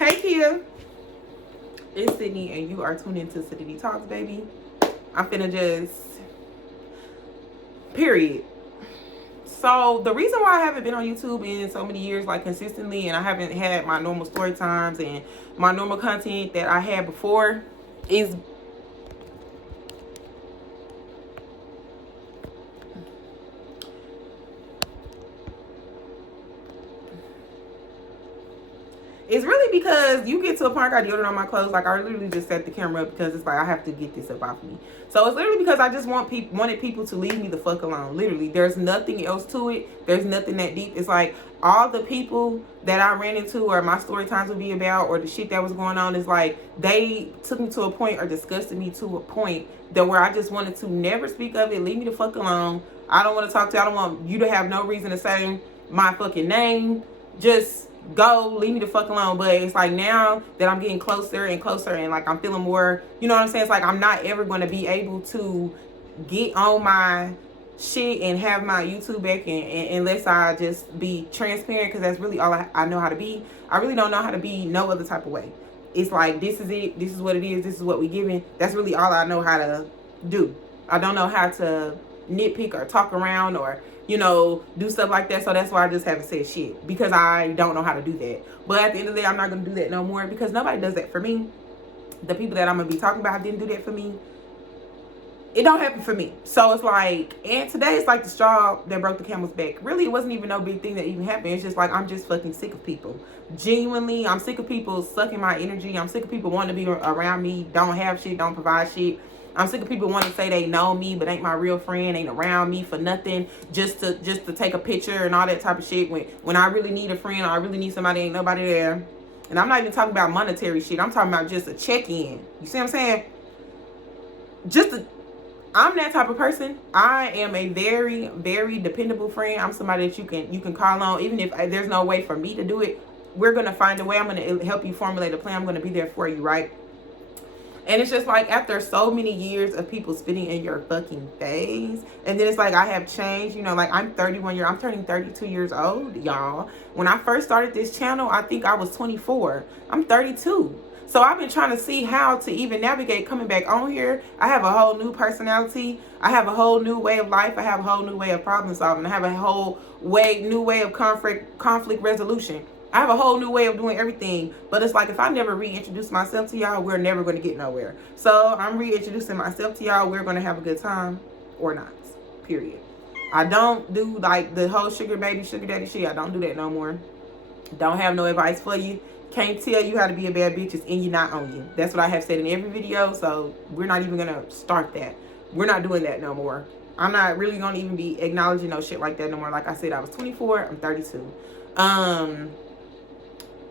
Hey Kia, it's Sydney and you are tuned into Sydney Talks, baby. I'm finna just, period. So the reason why I haven't been on YouTube in so many years, like consistently, and I haven't had my normal story times and my normal content that I had before is it's really because you get to a point, I got deodorant on my clothes. Like, I literally just set the camera up because it's like I have to get this up off me. So it's literally because I just wanted people to leave me the fuck alone. Literally, there's nothing else to it. There's nothing that deep. It's like all the people that I ran into or my story times would be about or the shit that was going on is like they took me to a point or disgusted me to a point that where I just wanted to never speak of it. Leave me the fuck alone. I don't want to talk to you. I don't want you to have no reason to say my fucking name. Just go, leave me the fuck alone. But it's like now that I'm getting closer and closer and like I'm feeling more, you know what I'm saying? It's like I'm not ever going to be able to get on my shit and have my YouTube back and unless I just be transparent, because that's really all I know how to be. I really don't know how to be no other type of way. It's like this is it, this is what it is, this is what we giving. That's really all I know how to do. I don't know how to nitpick or talk around or do stuff like that. So that's why I just haven't said shit, because I don't know how to do that. But at the end of the day, I'm not going to do that no more, because nobody does that for me. The people that I'm going to be talking about didn't do that for me. It don't happen for me. So it's like, and today it's like the straw that broke the camel's back. Really, it wasn't even no big thing that even happened. It's just like, I'm just fucking sick of people. Genuinely, I'm sick of people sucking my energy. I'm sick of people wanting to be around me, don't have shit, don't provide shit. I'm sick of people wanting to say they know me, but ain't my real friend, ain't around me for nothing, just to take a picture and all that type of shit. When I really need a friend or I really need somebody, ain't nobody there. And I'm not even talking about monetary shit. I'm talking about just a check-in. You see what I'm saying? I'm that type of person. I am a very, very dependable friend. I'm somebody that you can call on, even if there's no way for me to do it. We're gonna find a way. I'm gonna help you formulate a plan. I'm gonna be there for you, right? And it's just like after so many years of people spitting in your fucking face, and then it's like I have changed, like I'm 31 I'm turning 32 years old, y'all. When I first started this channel, I think I was 24. I'm 32. So I've been trying to see how to even navigate coming back on here. I have a whole new personality. I have a whole new way of life. I have a whole new way of problem solving. I have a whole new way of conflict resolution. I have a whole new way of doing everything. But it's like if I never reintroduce myself to y'all, we're never going to get nowhere. So I'm reintroducing myself to y'all. We're going to have a good time or not. Period. I don't do like the whole sugar baby, sugar daddy shit. I don't do that no more. Don't have no advice for you. Can't tell you how to be a bad bitch. It's in you, not on you. That's what I have said in every video. So we're not even going to start that. We're not doing that no more. I'm not really going to even be acknowledging no shit like that no more. Like I said, I was 24. I'm 32.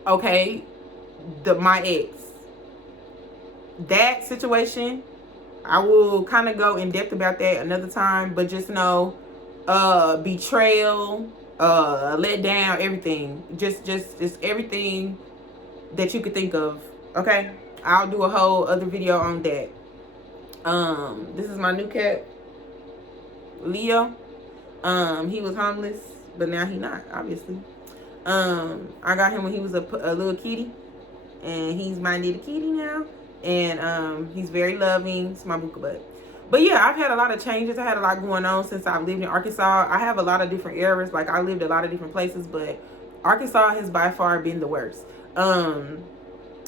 Okay, my ex, that situation, I will kind of go in depth about that another time, but just know, betrayal, let down, everything, just everything that you could think of. Okay, I'll do a whole other video on that. This is my new cat, Leo. He was homeless, but now he not, obviously. I got him when he was a little kitty, and he's my little kitty now, and he's very loving. It's my booka butt. But yeah, I've had a lot of changes. I had a lot going on since I've lived in Arkansas. I have a lot of different eras. Like, I lived a lot of different places, but Arkansas has by far been the worst.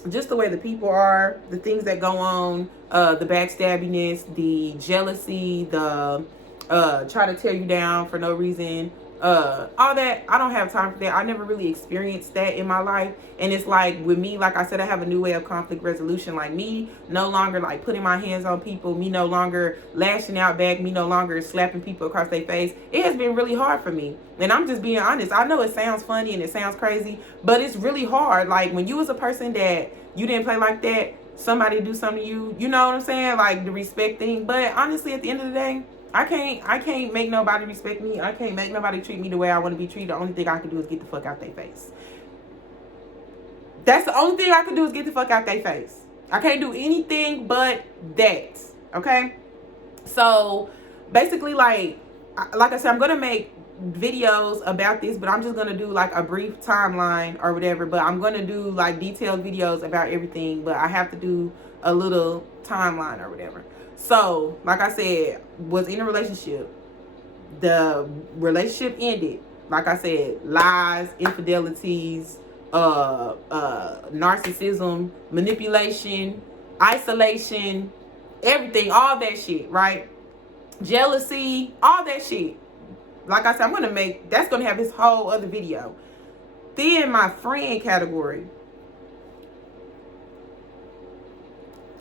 Just the way the people are, the things that go on, the backstabbiness, the jealousy, the try to tear you down for no reason, all that. I don't have time for that. I never really experienced that in my life. And it's like with me, like I said, I have a new way of conflict resolution. Like me no longer like putting my hands on people, me no longer lashing out back, me no longer slapping people across their face. It has been really hard for me. And I'm just being honest. I know it sounds funny and it sounds crazy, but it's really hard. Like when you was a person that you didn't play like that, somebody do something to you, you know what I'm saying? Like the respect thing. But honestly, at the end of the day, I can't make nobody respect me. I can't make nobody treat me the way I want to be treated. The only thing I can do is get the fuck out their face. That's the only thing I can do is get the fuck out their face. I can't do anything but that. Okay? So basically, like I said, I'm gonna make videos about this, but I'm just gonna do like a brief timeline or whatever. But I'm gonna do like detailed videos about everything, but I have to do a little timeline or whatever. So like I said, was in a relationship. The relationship ended. Like I said, lies, infidelities, narcissism, manipulation, isolation, everything, all that shit, right? Jealousy, all that shit. Like I said, that's gonna have his whole other video. Then my friend category.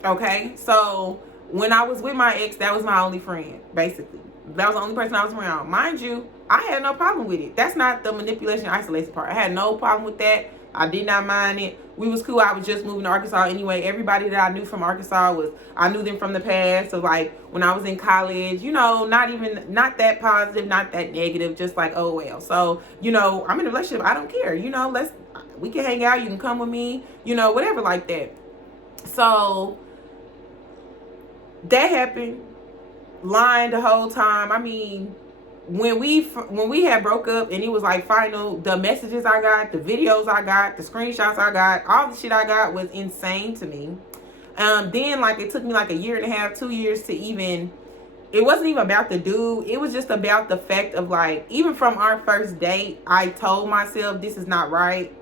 Okay, so when I was with my ex, that was my only friend, basically. That was the only person I was around. Mind you, I had no problem with it. That's not the manipulation, isolation part. I had no problem with that. I did not mind it. We was cool. I was just moving to Arkansas anyway. Everybody that I knew from Arkansas I knew them from the past. So like when I was in college, not that positive, not that negative, just like, oh well. So, I'm in a relationship. I don't care. We can hang out. You can come with me, whatever like that. So that happened. Lying the whole time. I mean, when we had broke up and it was like final, the messages I got, the videos I got, the screenshots I got, all the shit I got was insane to me. Then like it took me like a year and a half, 2 years to even, it wasn't even about the dude. It was just about the fact of like, even from our first date, I told myself, this is not right.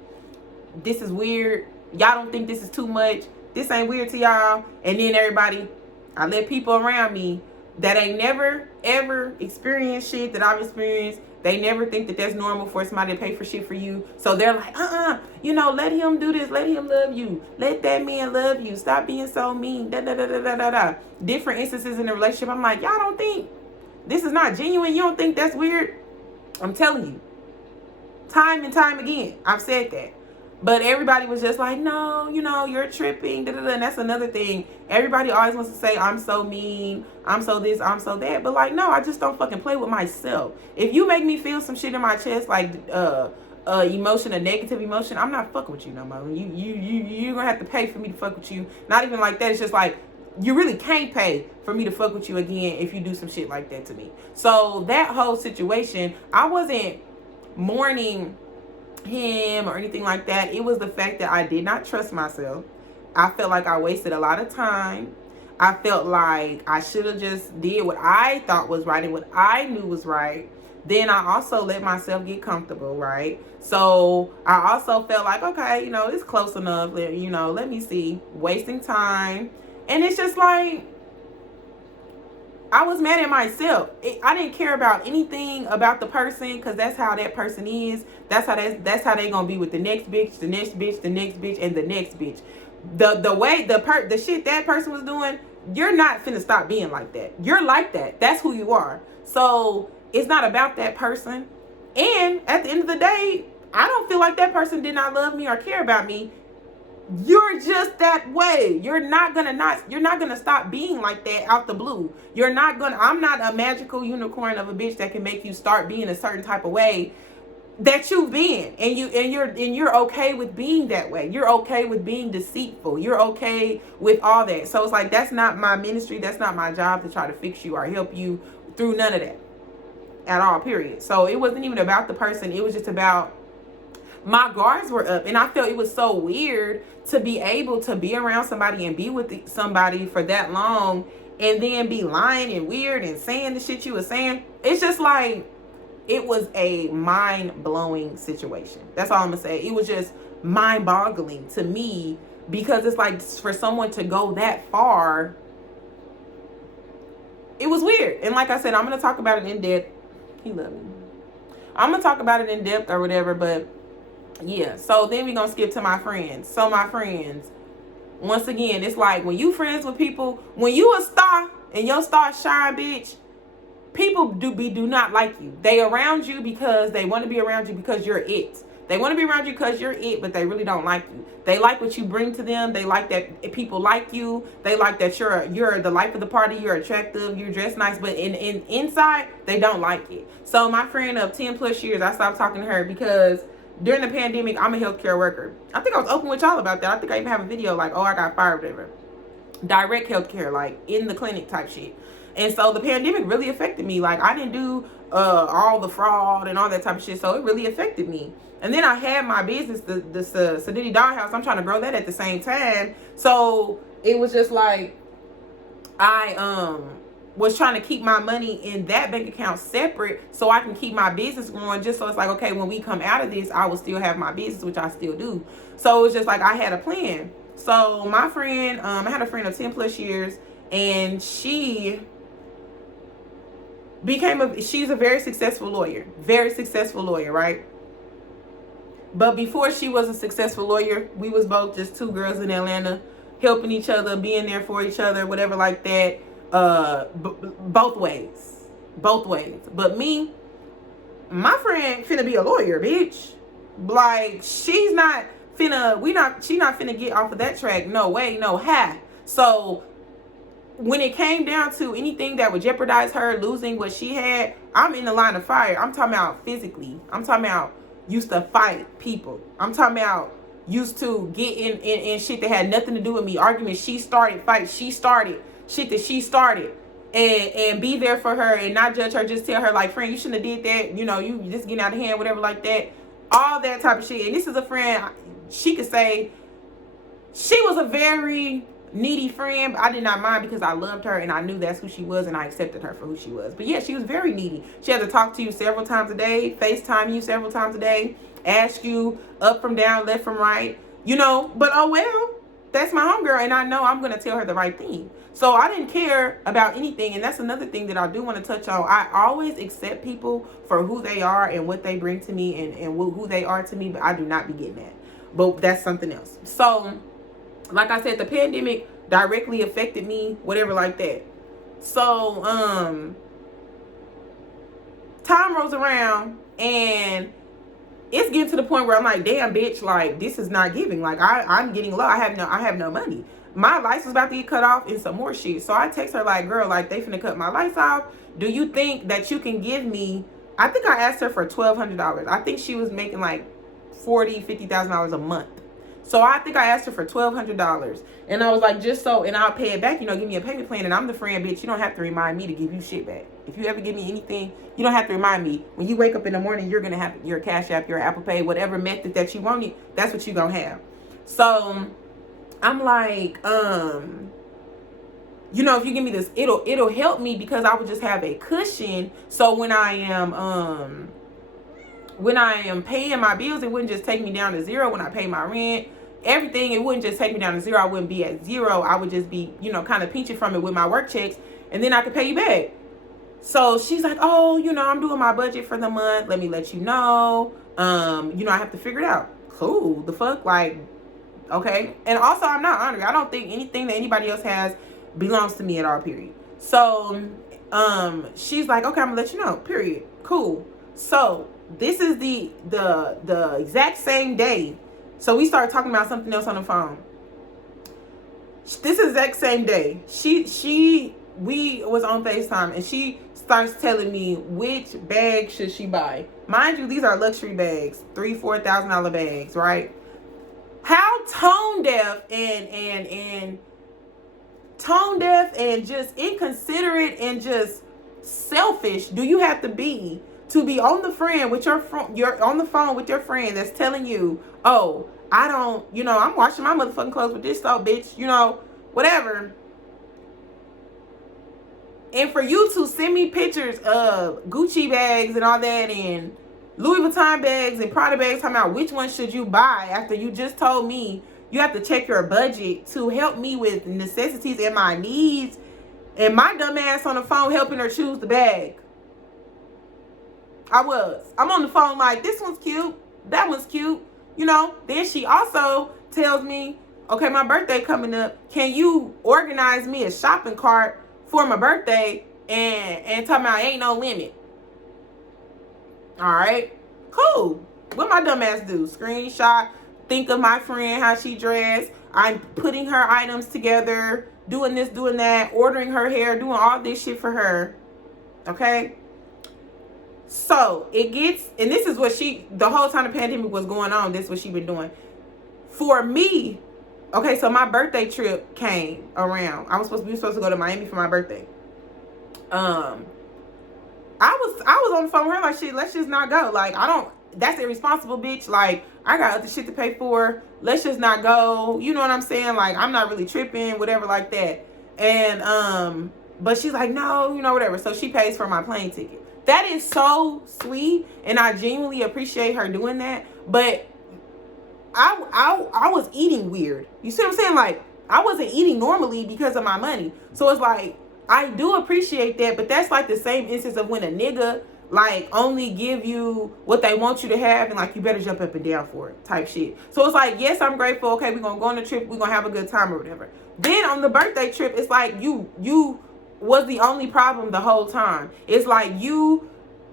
This is weird. Y'all don't think this is too much. This ain't weird to y'all. And then I let people around me that ain't never ever experienced shit that I've experienced. They never think that that's normal for somebody to pay for shit for you. So they're like, let him do this. Let him love you. Let that man love you. Stop being so mean. Da da da da da da da. Different instances in the relationship. I'm like, y'all don't think this is not genuine? You don't think that's weird? I'm telling you, time and time again, I've said that. But everybody was just like, no, you're tripping. Da, da, da. And that's another thing. Everybody always wants to say, I'm so mean. I'm so this, I'm so that. But like, no, I just don't fucking play with myself. If you make me feel some shit in my chest, like emotion, a negative emotion, I'm not fucking with you no more. You're going to have to pay for me to fuck with you. Not even like that. It's just like, you really can't pay for me to fuck with you again if you do some shit like that to me. So that whole situation, I wasn't mourning him or anything like that. It was the fact that I did not trust myself. I felt like I wasted a lot of time. I felt like I should have just did what I thought was right and what I knew was right. Then I also let myself get comfortable, right? So I also felt like, okay, it's close enough. Let me see. Wasting time. And it's just like, I was mad at myself. I didn't care about anything about the person because that's how that person is. That's how they gonna be with the next bitch, the next bitch, the next bitch, and the next bitch. The way the shit that person was doing, you're not finna stop being like that. You're like that. That's who you are. So it's not about that person. And at the end of the day, I don't feel like that person did not love me or care about me. You're just that way. You're not gonna stop being like that out the blue. I'm not a magical unicorn of a bitch that can make you start being a certain type of way that you've been. And you're okay with being that way. You're okay with being deceitful. You're okay with all that. So it's like, that's not my ministry. That's not my job to try to fix you or help you through none of that at all, period. So it wasn't even about the person. It was just about, my guards were up, and I felt it was so weird to be able to be around somebody and be with somebody for that long and then be lying and weird and saying the shit you were saying. It's just like, it was a mind-blowing situation. That's all I'm gonna say. It was just mind-boggling to me because it's like, for someone to go that far, it was weird. And like I said, I'm gonna talk about it in depth. He loved me. I'm gonna talk about it in depth or whatever, but yeah. So then we're gonna skip to my friends. So my friends, once again, it's like, when you friends with people, when you a star and your star shine, bitch, people do not like you. They around you because they want to be around you because you're it. They want to be around you because you're it, but they really don't like you. They like what you bring to them. They like that people like you. They like that you're the life of the party. You're attractive. You're dressed nice, but inside they don't like it. So my friend of 10 plus years, I stopped talking to her because during the pandemic, I'm a healthcare worker. I think I was open with y'all about that. I think I even have a video like, oh, I got fired, whatever. Direct healthcare, like in the clinic type shit. And so the pandemic really affected me. Like, I didn't do all the fraud and all that type of shit. So it really affected me. And then I had my business, the Sadiddy Dollhouse. I'm trying to grow that at the same time. So it was just like, I was trying to keep my money in that bank account separate so I can keep my business going, just so it's like, okay, when we come out of this, I will still have my business, which I still do. So it was just like, I had a plan. So my friend, I had a friend of 10 plus years, and she she's a very successful lawyer, right? But before she was a successful lawyer, we was both just two girls in Atlanta, helping each other, being there for each other, whatever like that. Both ways. But me, my friend finna be a lawyer, bitch. Like, she's not finna, she not finna get off of that track. No way, no how. So when it came down to anything that would jeopardize her losing what she had, I'm in the line of fire. I'm talking about physically. I'm talking about used to fight people. I'm talking about used to get in shit that had nothing to do with me. Arguments she started, fights she started, shit that she started. And be there for her and not judge her. Just tell her, like, friend, you shouldn't have did that. You know, you just getting out of hand, whatever like that. All that type of shit. And this is a friend, she could say she was a very needy friend, but I did not mind because I loved her and I knew that's who she was and I accepted her for who she was. But yeah, she was very needy. She had to talk to you several times a day, FaceTime you several times a day, ask you up from down, left from right, you know. But oh well, that's my homegirl and I know I'm going to tell her the right thing. So I didn't care about anything. And that's another thing that I do want to touch on. I always accept people for who they are and what they bring to me and who they are to me, but I do not be getting that. But that's something else. So like I said, the pandemic directly affected me, whatever like that. So, time rolls around and it's getting to the point where I'm like, damn, bitch, like, this is not giving. Like, I'm getting low. I have no money. My lights was about to get cut off and some more shit. So I text her like, girl, like, they finna cut my lights off. Do you think that you can give me, I think I asked her for $1,200. I think she was making like $50,000 a month. So I think I asked her for $1,200. And I was like, just so, and I'll pay it back, you know, give me a payment plan. And I'm the friend, bitch. You don't have to remind me to give you shit back. If you ever give me anything, you don't have to remind me. When you wake up in the morning, you're going to have your Cash App, your Apple Pay, whatever method that you want it, that's what you're going to have. So I'm like, you know, if you give me this, it'll help me because I would just have a cushion. So when I am paying my bills, it wouldn't just take me down to zero. When I pay my rent, everything, it wouldn't just take me down to zero. I wouldn't be at zero. I would just be, you know, kind of pinching from it with my work checks, and then I could pay you back. So she's like, oh, you know, I'm doing my budget for the month. Let me let you know. You know, I have to figure it out. Cool. The fuck? Like, okay. And also, I'm not honoring. I don't think anything that anybody else has belongs to me at all, period. So, she's like, okay, I'm gonna let you know, period. Cool. So this is the exact same day. So we started talking about something else on the phone. This exact same day, we was on FaceTime and she starts telling me which bag should she buy. Mind you, these are luxury bags, $3,000-$4,000 bags, right? How tone deaf and just inconsiderate and just selfish do you have to be on the friend with you're on the phone with your friend that's telling you, oh, I don't, you know, I'm washing my motherfucking clothes with this soap, bitch, you know, whatever. And for you to send me pictures of Gucci bags and all that and Louis Vuitton bags and Prada bags, talking about which one should you buy after you just told me you have to check your budget to help me with necessities and my needs, and my dumb ass on the phone helping her choose the bag. I'm on the phone like, this one's cute, that one's cute, you know. Then she also tells me, okay, my birthday coming up, can you organize me a shopping cart for my birthday? And talking about ain't no limit. All right, cool. What my dumb ass do? Screenshot, think of my friend, how she dressed. I'm putting her items together, doing this, doing that, ordering her hair, doing all this shit for her. Okay. So it gets, and this is what the whole time the pandemic was going on, this is what she been doing. For me, okay, so my birthday trip came around. We were supposed to go to Miami for my birthday. um, I was on the phone with her like, shit, let's just not go. Like, that's irresponsible, bitch. Like, I got other shit to pay for. Let's just not go. You know what I'm saying? Like, I'm not really tripping, whatever like that. And, but she's like, no, whatever. So she pays for my plane ticket. That is so sweet. And I genuinely appreciate her doing that. But I was eating weird. You see what I'm saying? Like, I wasn't eating normally because of my money. So it's like, I do appreciate that, but that's like the same instance of when a nigga like only give you what they want you to have and like you better jump up and down for it type shit. So it's like, yes, I'm grateful. Okay, we're gonna go on the trip, we're gonna have a good time or whatever. Then on the birthday trip, it's like you was the only problem the whole time. It's like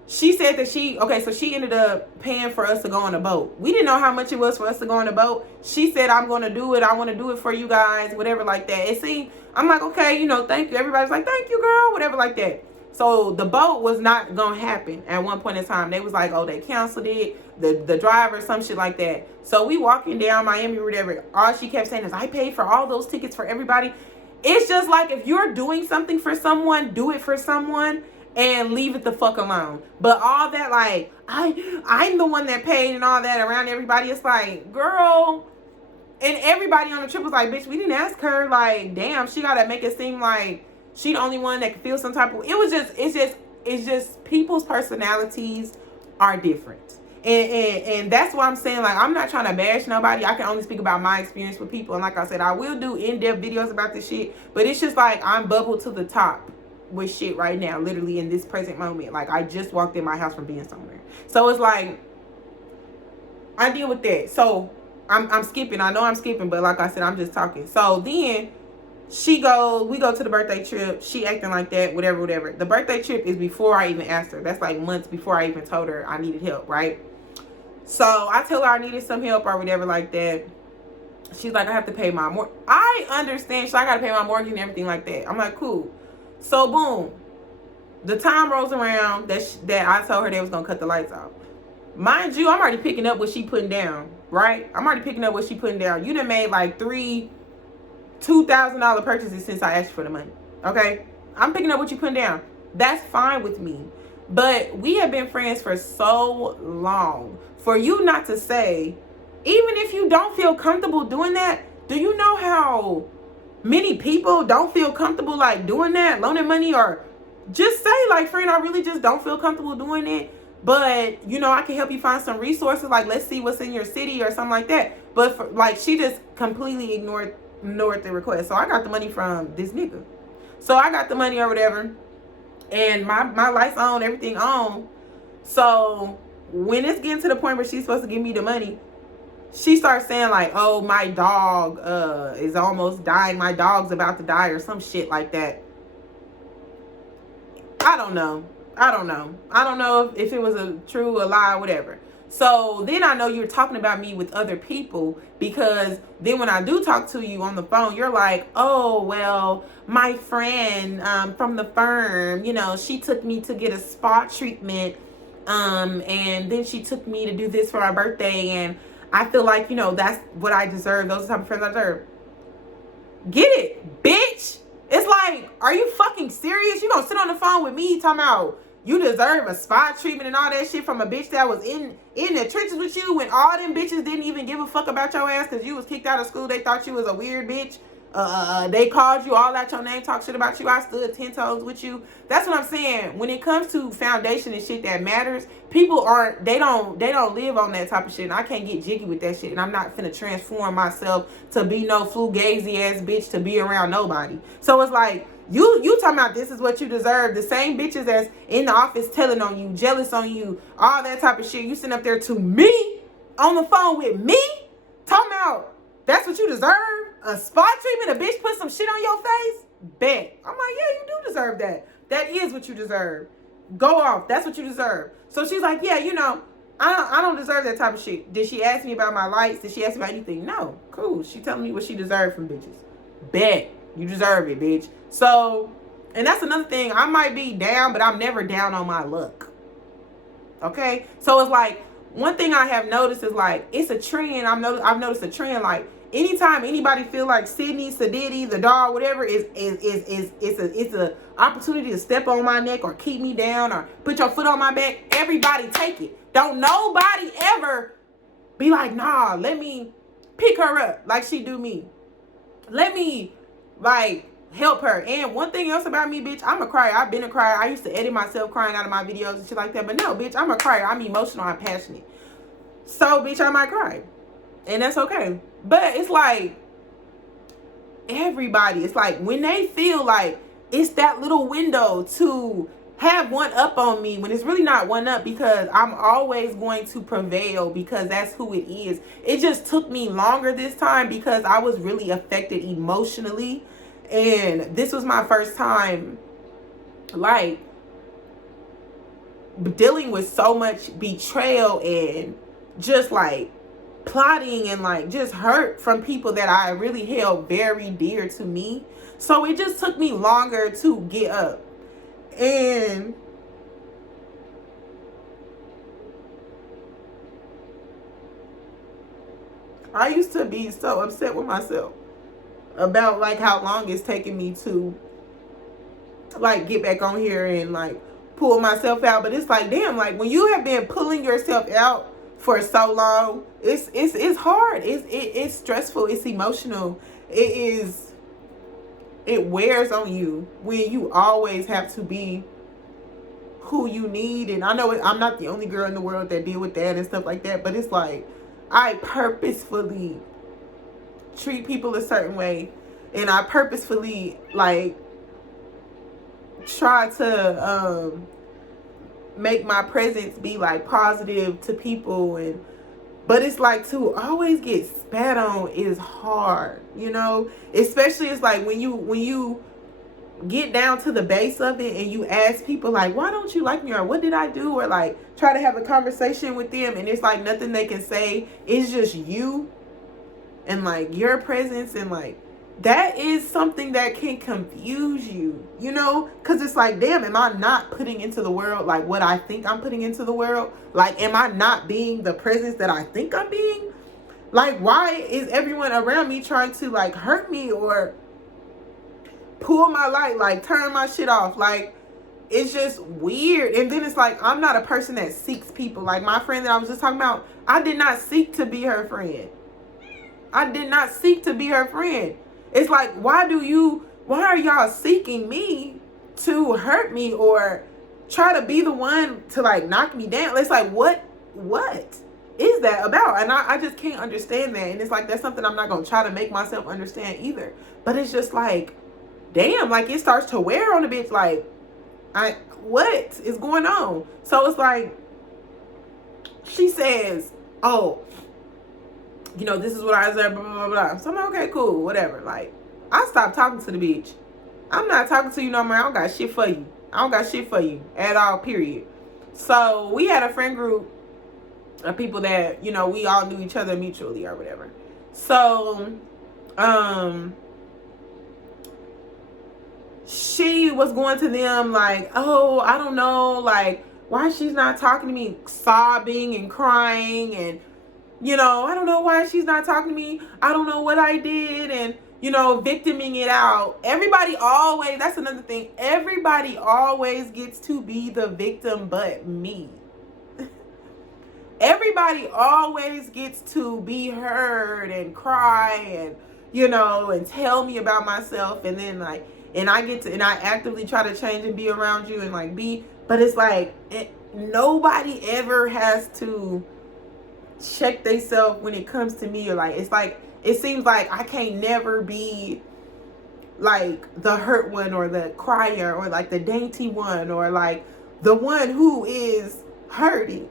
she said that so she ended up paying for us to go on a boat. We didn't know how much it was for us to go on a boat. She said, I'm going to do it. I want to do it for you guys, whatever like that. And see, I'm like, okay, thank you. Everybody's like, thank you, girl, whatever like that. So the boat was not going to happen at one point in time. They was like, oh, they canceled it. The driver, some shit like that. So we walking down Miami or whatever. All she kept saying is, I paid for all those tickets for everybody. It's just like, if you're doing something for someone, do it for someone. And leave it the fuck alone. But all that, like, I'm the one that paid and all that around everybody. It's like, girl. And everybody on the trip was like, bitch, we didn't ask her. Like, damn, she gotta make it seem like she the only one that can feel some type of. It's just people's personalities are different. And that's why I'm saying, like, I'm not trying to bash nobody. I can only speak about my experience with people. And like I said, I will do in-depth videos about this shit. But it's just like, I'm bubbled to the top with shit right now, literally in this present moment. Like, I just walked in my house from being somewhere. So it's like, I deal with that. So I'm skipping. I know I'm skipping, but like I said, I'm just talking. So then we go to the birthday trip. She acting like that, whatever. The birthday trip is before I even asked her. That's like months before I even told her I needed help, right? So I tell her I needed some help or whatever like that. She's like, I have to pay my mortgage. I understand. So I got to pay my mortgage and everything like that. I'm like, cool. So boom, the time rolls around that I told her they was gonna cut the lights off. Mind you, I'm already picking up what she putting down, right? I'm already picking up what she putting down. You done made like $2,000 purchases since I asked you for the money. Okay, I'm picking up what you putting down. That's fine with me. But we have been friends for so long. For you not to say, even if you don't feel comfortable doing that, do you know how many people don't feel comfortable like doing that, loaning money, or just say like, friend, I really just don't feel comfortable doing it, but I can help you find some resources, like let's see what's in your city or something like that. But like, she just completely ignored the request. So I got the money from this nigga. So I got the money or whatever, and my lights on, everything on. So when it's getting to the point where she's supposed to give me the money, she starts saying like, oh, my dog is almost dying. My dog's about to die or some shit like that. I don't know if it was a true, a lie, whatever. So then I know you're talking about me with other people, because then when I do talk to you on the phone, you're like, oh, well, my friend from the firm, she took me to get a spa treatment. And then she took me to do this for my birthday, and I feel like, that's what I deserve. Those are the type of friends I deserve. Get it, bitch. It's like, are you fucking serious? You gonna sit on the phone with me talking about you deserve a spot treatment and all that shit from a bitch that was in the trenches with you, when all them bitches didn't even give a fuck about your ass because you was kicked out of school. They thought you was a weird bitch. They called you all out your name, talk shit about you. I stood 10 toes with you. That's what I'm saying. When it comes to foundation and shit that matters, people they don't live on that type of shit. And I can't get jiggy with that shit. And I'm not finna transform myself to be no fugazi ass bitch to be around nobody. So it's like, you talking about this is what you deserve. The same bitches that's in the office telling on you, jealous on you, all that type of shit. You sitting up there to me on the phone with me talking about that's what you deserve. A spot treatment, a bitch put some shit on your face? Bet. I'm like, yeah, you do deserve that. That is what you deserve. Go off. That's what you deserve. So she's like, yeah, I don't deserve that type of shit. Did she ask me about my lights? Did she ask me about anything? No. Cool. She telling me what she deserved from bitches. Bet. You deserve it, bitch. So, and that's another thing. I might be down, but I'm never down on my luck. Okay? So it's like, one thing I have noticed is like, it's a trend. I've noticed a trend. Like, anytime anybody feel like Sydney, Sadiddy, the dog, whatever, it's a opportunity to step on my neck or keep me down or put your foot on my back, everybody take it. Don't nobody ever be like, nah, let me pick her up like she do me. Let me, like, help her. And one thing else about me, bitch, I'm a crier. I've been a crier. I used to edit myself crying out of my videos and shit like that. But no, bitch, I'm a crier. I'm emotional. I'm passionate. So, bitch, I might cry. And that's okay. But it's like, everybody, it's like when they feel like it's that little window to have one up on me, when it's really not one up, because I'm always going to prevail because that's who it is. It just took me longer this time because I was really affected emotionally. And this was my first time, like, dealing with so much betrayal and just, like, plotting and, like, just hurt from people that I really held very dear to me. So it just took me longer to get up. And I used to be so upset with myself about, like, how long it's taking me to, like, get back on here and, like, pull myself out. But it's like, damn, like, when you have been pulling yourself out for so long, it's hard. It's stressful. It's emotional. It wears on you when you always have to be who you need. And I know I'm not the only girl in the world that deal with that and stuff like that, but it's like I purposefully treat people a certain way, and I purposefully, like, try to make my presence be, like, positive to people. And but it's like, to always get spat on is hard, you know? Especially, it's like when you get down to the base of it and you ask people, like, why don't you like me, or what did I do, or, like, try to have a conversation with them, and it's like nothing they can say. It's just you and, like, your presence, and, like, that is something that can confuse you, you know? Because it's like, damn, am I not putting into the world, like, what I think I'm putting into the world? Like, am I not being the presence that I think I'm being? Like, why is everyone around me trying to, like, hurt me or pull my light, like, turn my shit off? Like, it's just weird. And then it's like, I'm not a person that seeks people. Like, my friend that I was just talking about, I did not seek to be her friend. I did not seek to be her friend. It's like, why are y'all seeking me to hurt me or try to be the one to, like, knock me down? It's like, what is that about? And I just can't understand that. And it's like, that's something I'm not going to try to make myself understand either. But it's just like, damn, like, it starts to wear on a bitch. Like, what is going on? So it's like, she says, oh, you know, this is what I said, blah, blah, blah. So I'm like, okay, cool, whatever. Like, I stopped talking to the bitch. I'm not talking to you no more. I don't got shit for you. I don't got shit for you at all, period. So we had a friend group of people that, you know, we all knew each other mutually or whatever. So, she was going to them like, oh, I don't know, like, why she's not talking to me, sobbing and crying, and, you know, I don't know why she's not talking to me. I don't know what I did, and, you know, victiming it out. Everybody always, that's another thing, everybody always gets to be the victim but me. Everybody always gets to be heard and cry and, you know, and tell me about myself, and then, like, and I actively try to change and be around you and, like, but it's like, nobody ever has to check themselves when it comes to me. Or, like, it's like, it seems like I can't never be, like, the hurt one or the crier or, like, the dainty one or, like, the one who is hurting.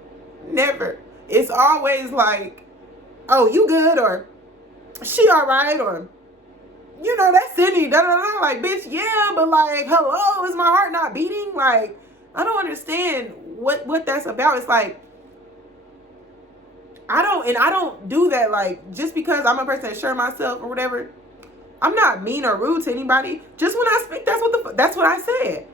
Never. It's always like, oh, you good, or she all right, or, you know, that's Sydney, da da da. Like, bitch, yeah, but, like, hello, is my heart not beating? Like, I don't understand what that's about. It's like, I don't do that. Like, just because I'm a person that sure myself or whatever, I'm not mean or rude to anybody. Just when I speak, that's what I said.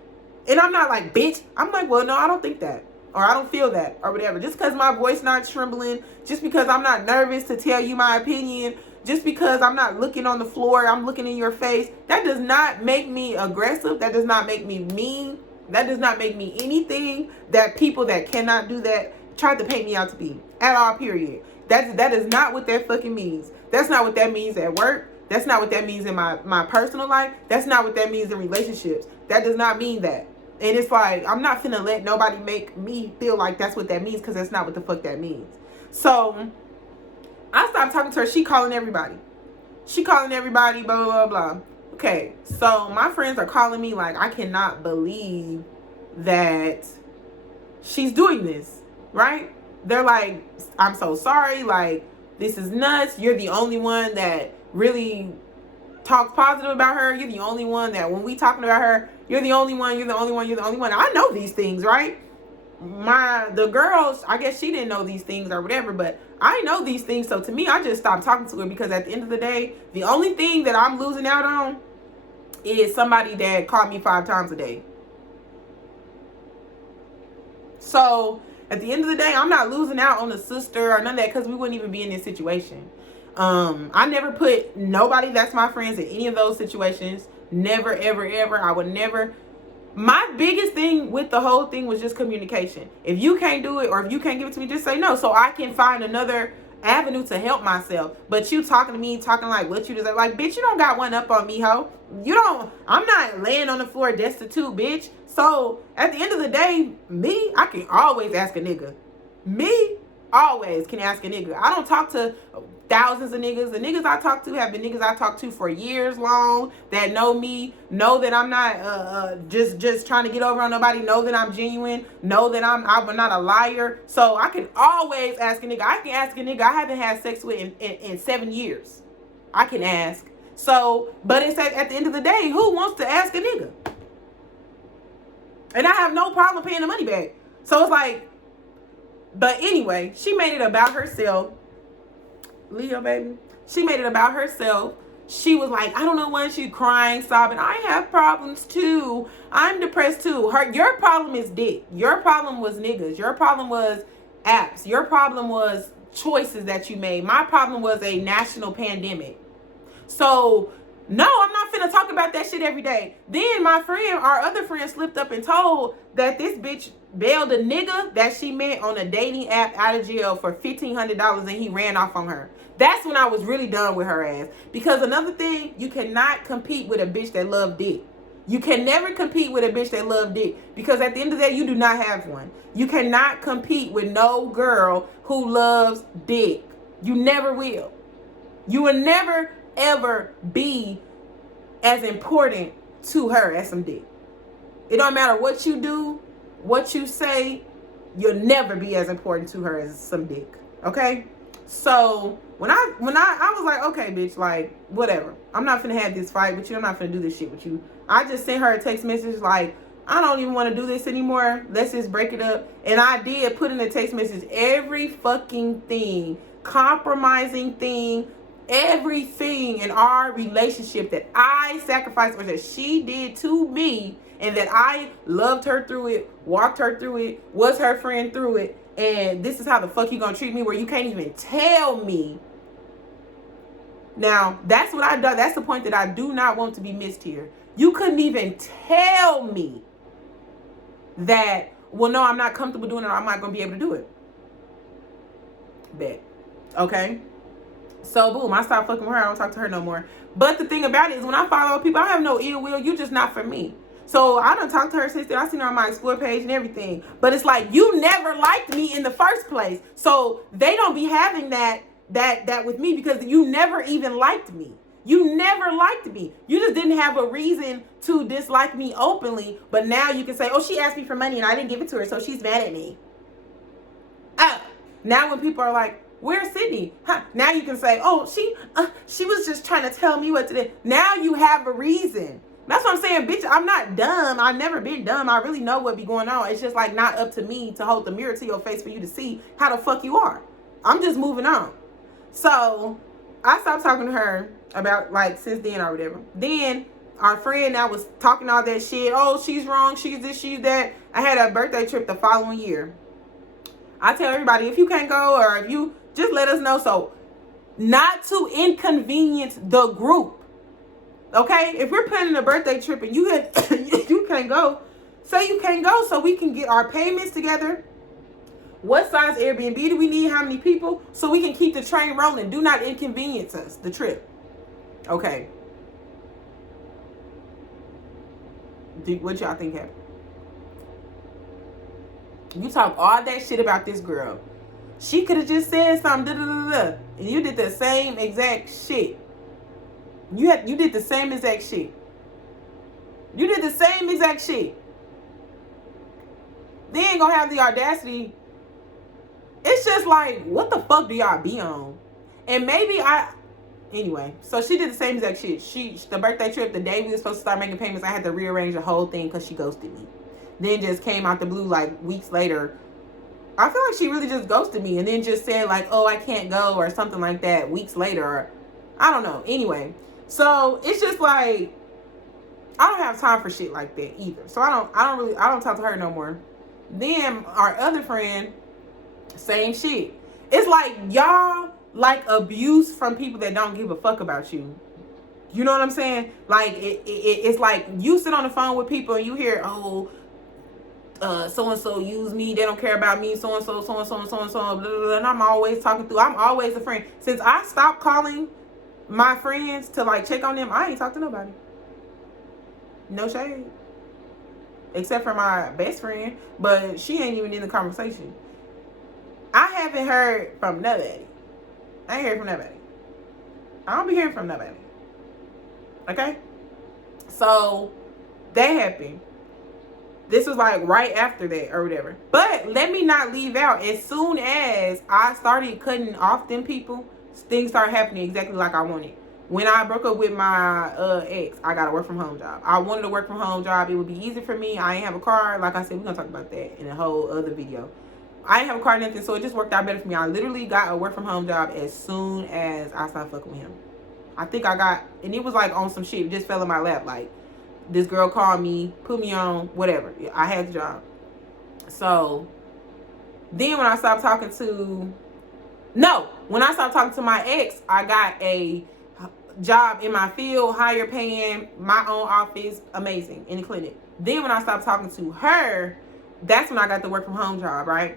And I'm not like, bitch. I'm like, well, no, I don't think that, or I don't feel that, or whatever. Just because my voice not trembling, just because I'm not nervous to tell you my opinion, just because I'm not looking on the floor, I'm looking in your face, that does not make me aggressive. That does not make me mean. That does not make me anything that people that cannot do that try to paint me out to be at all, period. That is not what that fucking means. That's not what that means at work. That's not what that means in my personal life. That's not what that means in relationships. That does not mean that. And it's like, I'm not finna let nobody make me feel like that's what that means, because that's not what the fuck that means. So I stopped talking to her. She calling everybody, blah, blah, blah, blah. Okay, so my friends are calling me like, I cannot believe that she's doing this, right? They're like, I'm so sorry, like, this is nuts. You're the only one that really talks positive about her. You're the only one that when we talking about her, you're the only one. I know these things, right? The girls, I guess she didn't know these things or whatever, but I know these things. So to me, I just stopped talking to her, because at the end of the day, the only thing that I'm losing out on is somebody that called me 5 times a day. So at the end of the day, I'm not losing out on a sister or none of that, because we wouldn't even be in this situation. I never put nobody that's my friends in any of those situations. Never, ever, ever. I would never. My biggest thing with the whole thing was just communication. If you can't do it, or if you can't give it to me, just say no, so I can find another avenue to help myself. But you talking to me, talking like what you deserve, like, bitch, you don't got one up on me, ho. You don't. I'm not laying on the floor destitute, bitch. So at the end of the day, I can always ask a nigga. Always can ask a nigga. I don't talk to thousands of niggas. The niggas I talk to have been niggas I talked to for years long, that know me, know that I'm not just trying to get over on nobody, know that I'm genuine, know that I'm not a liar. So I can always ask a nigga. I can ask a nigga I haven't had sex with in 7 years. I can ask. So, but it's at the end of the day, who wants to ask a nigga? And I have no problem paying the money back. So it's like, but anyway, she made it about herself. Leo, baby. She made it about herself. She was like, I don't know when, she crying, sobbing. I have problems too. I'm depressed too. Your problem is dick. Your problem was niggas. Your problem was apps. Your problem was choices that you made. My problem was a national pandemic. So no, I'm not finna talk about that shit every day. Then our other friend slipped up and told that this bitch bailed a nigga that she met on a dating app out of jail for $1,500, and he ran off on her. That's when I was really done with her ass. Because another thing, you cannot compete with a bitch that love dick. You can never compete with a bitch that love dick, because at the end of the day, you do not have one. You cannot compete with no girl who loves dick. You never will. You will never ever be as important to her as some dick. It don't matter what you do, what you say, you'll never be as important to her as some dick. Okay? So when I was like, okay, bitch, like, whatever. I'm not finna have this fight with you. I'm not finna do this shit with you. I just sent her a text message like, I don't even want to do this anymore. Let's just break it up. And I did put in a text message every fucking thing, compromising thing, everything in our relationship that I sacrificed or that she did to me, and that I loved her through it, walked her through it, was her friend through it, and this is how the fuck you gonna treat me, where you can't even tell me. Now, that's what I do. That's the point that I do not want to be missed here. You couldn't even tell me that, well, no, I'm not comfortable doing it, or I'm not gonna be able to do it. Bet. Okay? So boom, I stopped fucking with her. I don't talk to her no more. But the thing about it is, when I follow people, I have no ill will. You just not for me. So I done talked to her since then. I seen her on my Explore page and everything. But it's like, you never liked me in the first place. So they don't be having that with me, because you never even liked me. You never liked me. You just didn't have a reason to dislike me openly. But now you can say, oh, she asked me for money and I didn't give it to her, so she's mad at me. Now when people are like, where's Sydney? Now you can say, oh, she was just trying to tell me what to do. Now you have a reason. That's what I'm saying, bitch. I'm not dumb. I've never been dumb. I really know what be going on. It's just like not up to me to hold the mirror to your face for you to see how the fuck you are. I'm just moving on. So I stopped talking to her about, like, since then or whatever. Then our friend that was talking all that shit, oh, she's wrong, she's this, she's that. I had a birthday trip the following year. I tell everybody, if you can't go, or if you just let us know. So not to inconvenience the group. Okay? If we're planning a birthday trip and you can't go, say you can't go so we can get our payments together. What size Airbnb do we need? How many people? So we can keep the train rolling. Do not inconvenience us, the trip. Okay. What y'all think happened? You talk all that shit about this girl. She could have just said something, and you did the same exact shit. You did the same exact shit. You did the same exact shit. They ain't gonna have the audacity. It's just like, what the fuck do y'all be on? And anyway, so she did the same exact shit. The birthday trip, the day we were supposed to start making payments, I had to rearrange the whole thing because she ghosted me. Then just came out the blue like weeks later. I feel like she really just ghosted me and then just said like, oh, I can't go or something like that weeks later. Or, I don't know. Anyway, so it's just like, I don't have time for shit like that either. So I don't talk to her no more. Then our other friend, same shit. It's like y'all like abuse from people that don't give a fuck about you. You know what I'm saying? Like it's like you sit on the phone with people and you hear, oh, so-and-so use me, they don't care about me, so-and-so, so-and-so, so-and-so, blah, blah, blah, and I'm always talking through. I'm always a friend. Since I stopped calling my friends to like check on them, I ain't talked to nobody. No shade. Except for my best friend, but she ain't even in the conversation. I haven't heard from nobody. I ain't heard from nobody. I don't be hearing from nobody. Okay? So, that happened. This was like right after that or whatever. But let me not leave out. As soon as I started cutting off them people, things started happening exactly like I wanted. When I broke up with my ex, I got a work from home job. I wanted a work from home job. It would be easy for me. I ain't have a car. Like I said, we're going to talk about that in a whole other video. I didn't have a car or nothing, so it just worked out better for me. I literally got a work from home job as soon as I started fucking with him. I think and it was like on some shit. It just fell in my lap. Like, this girl called me, put me on, whatever. I had the job. So, then when I stopped talking to my ex, I got a job in my field, higher paying, my own office, amazing, in the clinic. Then when I stopped talking to her, that's when I got the work from home job, right?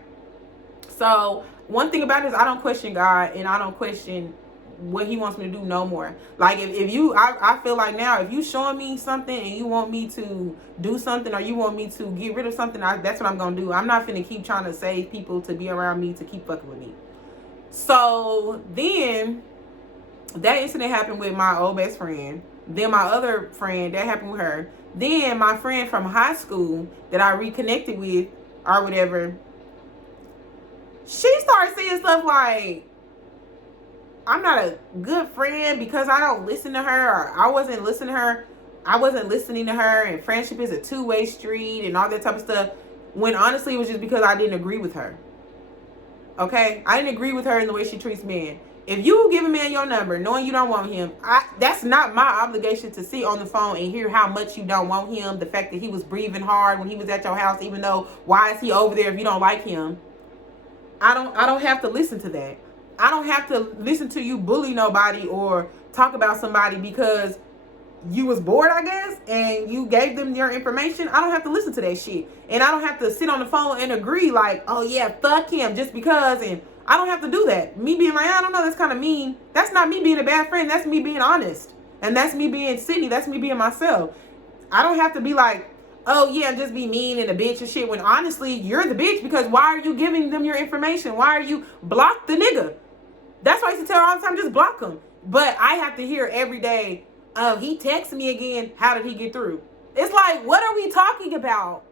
So, one thing about it is I don't question God and I don't question what he wants me to do no more. Like I feel like now if you showing me something and you want me to do something or you want me to get rid of something, that's what I'm gonna do. I'm not finna keep trying to save people to be around me to keep fucking with me. So then that incident happened with my old best friend. Then my other friend, that happened with her. Then my friend from high school that I reconnected with or whatever, she started saying stuff like, I'm not a good friend because I don't listen to her, or I wasn't listening to her, and friendship is a two-way street and all that type of stuff, when honestly it was just because I didn't agree with her. Okay? I didn't agree with her in the way she treats men. If you give a man your number knowing you don't want him, that's not my obligation to sit on the phone and hear how much you don't want him, the fact that he was breathing hard when he was at your house, even though why is he over there if you don't like him? I don't have to listen to that. I don't have to listen to you bully nobody or talk about somebody because you was bored, I guess, and you gave them your information. I don't have to listen to that shit. And I don't have to sit on the phone and agree like, oh yeah, fuck him just because. And I don't have to do that. Me being like, I don't know, that's kind of mean. That's not me being a bad friend. That's me being honest. And that's me being Sydney. That's me being myself. I don't have to be like, oh yeah, just be mean and a bitch and shit when honestly you're the bitch because why are you giving them your information? Why are you block the nigga? That's why I used to tell her all the time, just block him. But I have to hear every day, oh, he texted me again. How did he get through? It's like, what are we talking about?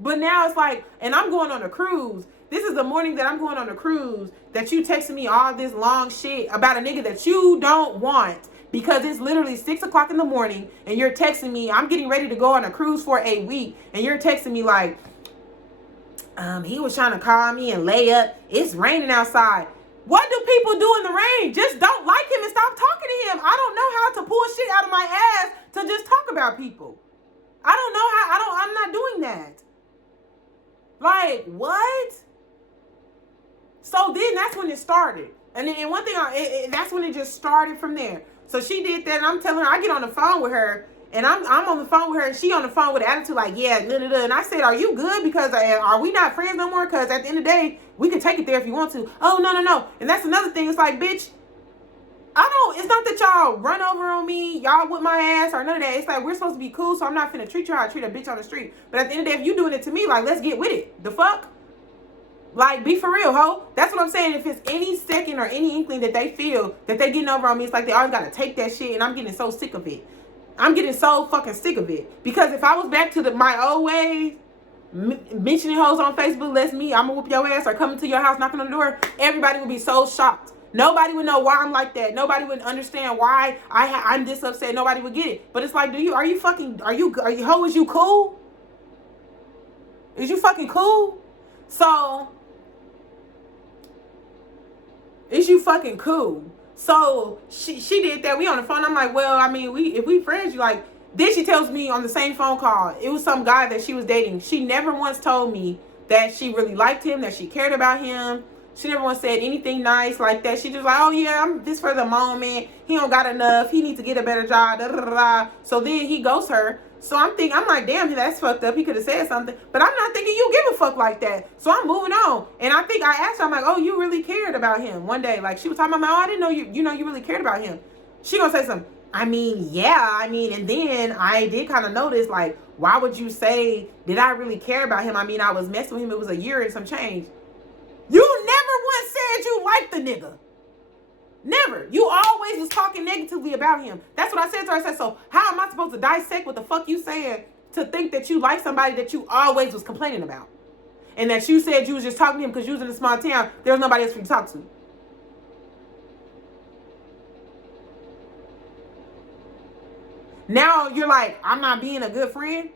But now it's like, and I'm going on a cruise. This is the morning that I'm going on a cruise that you texting me all this long shit about a nigga that you don't want because it's literally 6 o'clock in the morning and you're texting me, I'm getting ready to go on a cruise for a week and you're texting me like, he was trying to call me and lay up. It's raining outside. What do people do in the rain? Just don't like him and stop talking to him. I don't know how to pull shit out of my ass to just talk about people. I don't know how. I'm not doing that. Like, what? So then that's when it started. And then one thing, that's when it just started from there. So she did that, and I'm telling her, I get on the phone with her, and I'm on the phone with her, and she on the phone with an attitude like, yeah, and I said, are you good? Because are we not friends no more? Because at the end of the day, we can take it there if you want to. Oh, no. And that's another thing. It's like, bitch, it's not that y'all run over on me, y'all whip my ass, or none of that. It's like, we're supposed to be cool, so I'm not finna treat you how I treat a bitch on the street. But at the end of the day, if you doing it to me, like, let's get with it. The fuck? Like, be for real, ho. That's what I'm saying. If it's any second or any inkling that they feel that they getting over on me, it's like they always got to take that shit, and I'm getting so sick of it. I'm getting so fucking sick of it. Because if I was back to my old ways, mentioning hoes on Facebook, I'm gonna whoop your ass, or coming to your house, knocking on the door, everybody would be so shocked. Nobody would know why I'm like that. Nobody would understand why I'm this upset. Nobody would get it. But it's like, are you ho, is you cool? Is you fucking cool? So, is you fucking cool? So she did that. We on the phone. I'm like, well, I mean, if we friends, you like. Then she tells me on the same phone call, it was some guy that she was dating. She never once told me that she really liked him, that she cared about him. She never once said anything nice like that. She just like, oh yeah, I'm this for the moment. He don't got enough. He needs to get a better job. Da, da, da, da. So then he ghosts her. So I'm like, damn, that's fucked up. He could have said something. But I'm not thinking you give a fuck like that. So I'm moving on. And I think I asked her, I'm like, oh, you really cared about him one day. Like, she was talking about, oh, I didn't know you really cared about him. She gonna say something. Yeah. And then I did kind of notice, like, why would you say, did I really care about him? I mean, I was messing with him. It was a year and some change. You never once said you liked the nigga. Never. You always was talking negatively about him. That's what I said to her. I said, so how am I supposed to dissect what the fuck you saying to think that you like somebody that you always was complaining about? And that you said you was just talking to him because you was in a small town. There was nobody else for you to talk to. Now you're like, I'm not being a good friend?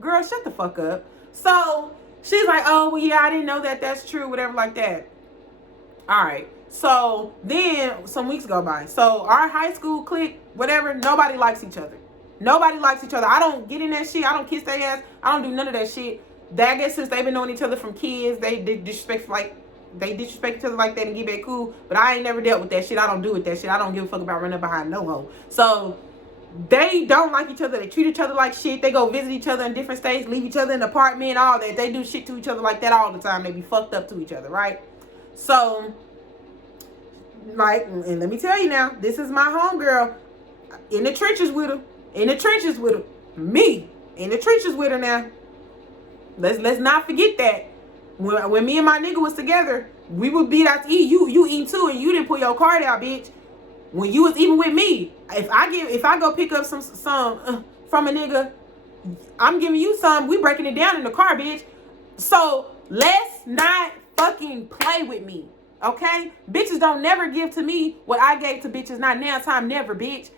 Girl, shut the fuck up. So she's like, oh, well, yeah, I didn't know that. That's true. Whatever like that. All right. So then some weeks go by. So our high school clique, whatever, nobody likes each other. Nobody likes each other. I don't get in that shit. I don't kiss their ass. I don't do none of that shit. I guess since they've been knowing each other from kids, they disrespect each other like that and get back cool. But I ain't never dealt with that shit. I don't do with that shit. I don't give a fuck about running behind no hoe. So they don't like each other. They treat each other like shit. They go visit each other in different states, leave each other in the apartment, all that. They do shit to each other like that all the time. They be fucked up to each other, right? So, like, and let me tell you now, this is my homegirl in the trenches with her. Me in the trenches with her now. Let's not forget that. When me and my nigga was together, we would beat out to eat. You eating too, and you didn't pull your card out, bitch. When you was even with me, if I go pick up some from a nigga, I'm giving you some. We breaking it down in the car, bitch. So let's not fucking play with me, okay? Bitches don't never give to me what I gave to bitches. Not now, time never, bitch.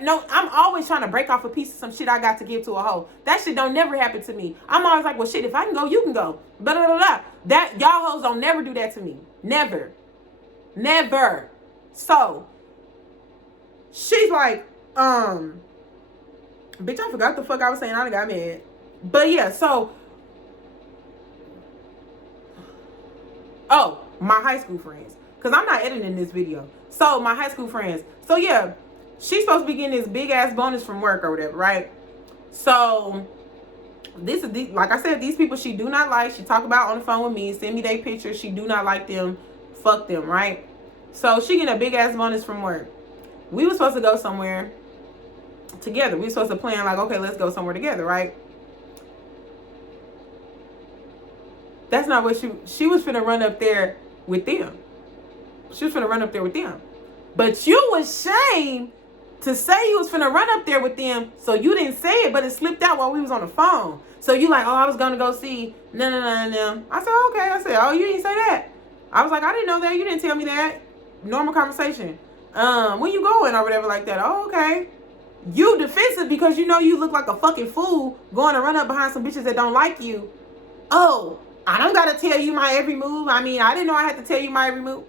No, I'm always trying to break off a piece of some shit I got to give to a hoe. That shit don't never happen to me. I'm always like, well, shit, if I can go, you can go. Blah, blah, blah, blah. That y'all hoes don't never do that to me. Never. So she's like, bitch, I forgot the fuck I was saying. I done got mad. But yeah, so, oh, my high school friends. Because I'm not editing this video. So, my high school friends. So, yeah, she's supposed to be getting this big-ass bonus from work or whatever, right? So, this is, like I said, these people she do not like. She talk about on the phone with me. Send me their pictures. She do not like them. Fuck them, right? So, she getting a big-ass bonus from work. We were supposed to go somewhere together. We were supposed to plan like, okay, let's go somewhere together, right? That's not what she was finna run up there with them. She was finna run up there with them. But you was ashamed to say you was finna run up there with them, so you didn't say it, but it slipped out while we was on the phone. So you like, oh, I was gonna go see no. I said, okay. I said, oh, you didn't say that. I was like, I didn't know that. You didn't tell me that. Normal conversation. When you going or whatever like that. Oh, okay. You defensive because you know you look like a fucking fool going to run up behind some bitches that don't like you. Oh, I don't gotta tell you my every move. I mean, I didn't know I had to tell you my every move.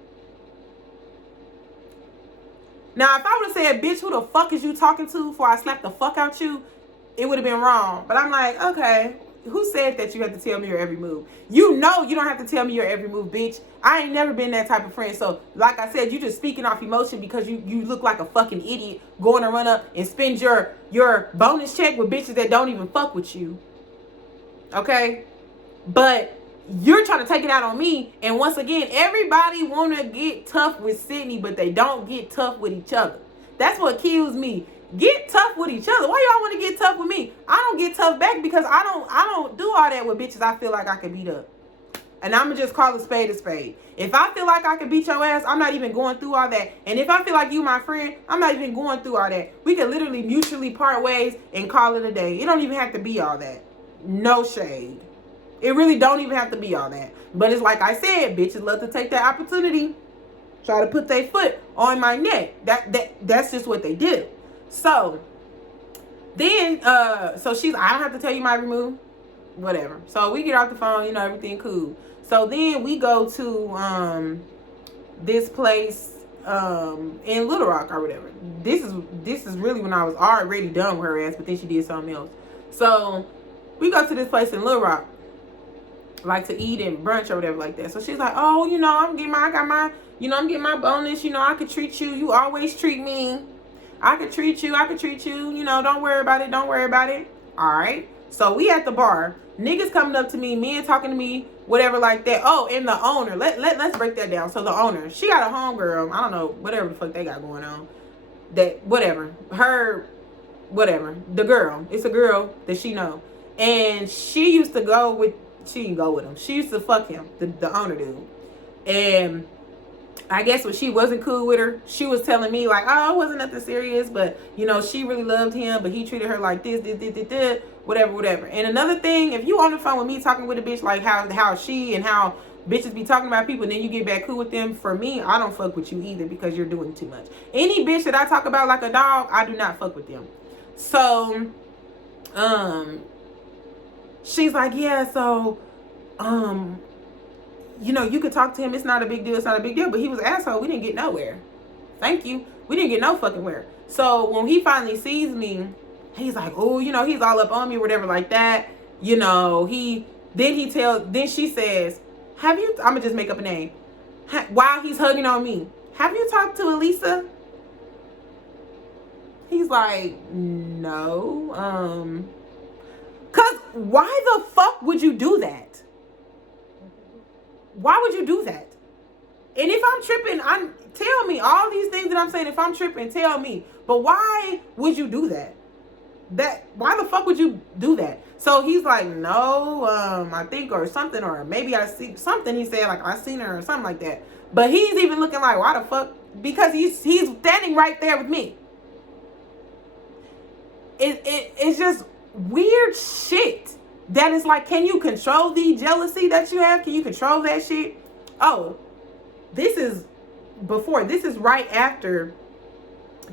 Now, if I would have said, bitch, who the fuck is you talking to before I slap the fuck out you, it would have been wrong. But I'm like, okay, who said that you have to tell me your every move? You know you don't have to tell me your every move, bitch. I ain't never been that type of friend. So, like I said, you just speaking off emotion because you look like a fucking idiot going to run up and spend your bonus check with bitches that don't even fuck with you. Okay? But you're trying to take it out on me. And once again, everybody want to get tough with Sydney, but they don't get tough with each other. That's what kills me. Get tough with each other. Why y'all want to get tough with me? I don't get tough back because I don't do all that with bitches I feel like I can beat up. And I'm going to just call a spade a spade. If I feel like I can beat your ass, I'm not even going through all that. And if I feel like you my friend, I'm not even going through all that. We can literally mutually part ways and call it a day. It don't even have to be all that. No shade. It really don't even have to be all that. But it's like I said, bitches love to take that opportunity, try to put their foot on my neck. That's just what they do. So then, so she's, I don't have to tell you my remove, whatever. So we get off the phone, you know, everything cool. So then we go to this place in Little Rock or whatever. This is really when I was already done with her ass, but then she did something else. So we go to this place in Little Rock, like to eat and brunch or whatever like that. So she's like, oh, you know, I'm getting my bonus, you know, I could treat you. You always treat me. I could treat you, you know, don't worry about it. All right. So we at the bar, niggas coming up to me, men talking to me, whatever like that. Oh, and the owner, let's break that down. So the owner, she got a homegirl, I don't know, whatever the fuck they got going on. That, whatever, the girl, it's a girl that she know. And she used to go with, she didn't go with him. She used to fuck him, the owner dude. And I guess when she wasn't cool with her, she was telling me like, oh, it wasn't nothing serious, but you know, she really loved him, but he treated her like this, whatever. And another thing, if you on the phone with me talking with a bitch like how she and how bitches be talking about people and then you get back cool with them, for me, I don't fuck with you either because you're doing too much. Any bitch that I talk about like a dog, I do not fuck with them. So, she's like, yeah, so, you know, you could talk to him. It's not a big deal. But he was an asshole. We didn't get nowhere. Thank you. We didn't get no fucking where. So when he finally sees me, he's like, oh, you know, he's all up on me, whatever like that. You know, then she says, have you, I'm gonna just make up a name. While he's hugging on me, have you talked to Elisa? He's like, no. Cause why the fuck would you do that? Why would you do that? And if I'm tripping, tell me all these things that I'm saying. If I'm tripping, tell me. But why would you do that? Why the fuck would you do that? So he's like, no, I think, or something, or maybe I see something. He said like I seen her or something like that. But he's even looking like, why the fuck? Because he's standing right there with me. It's just weird shit. That is like, can you control the jealousy that you have? Can you control that shit? Oh, this is right after.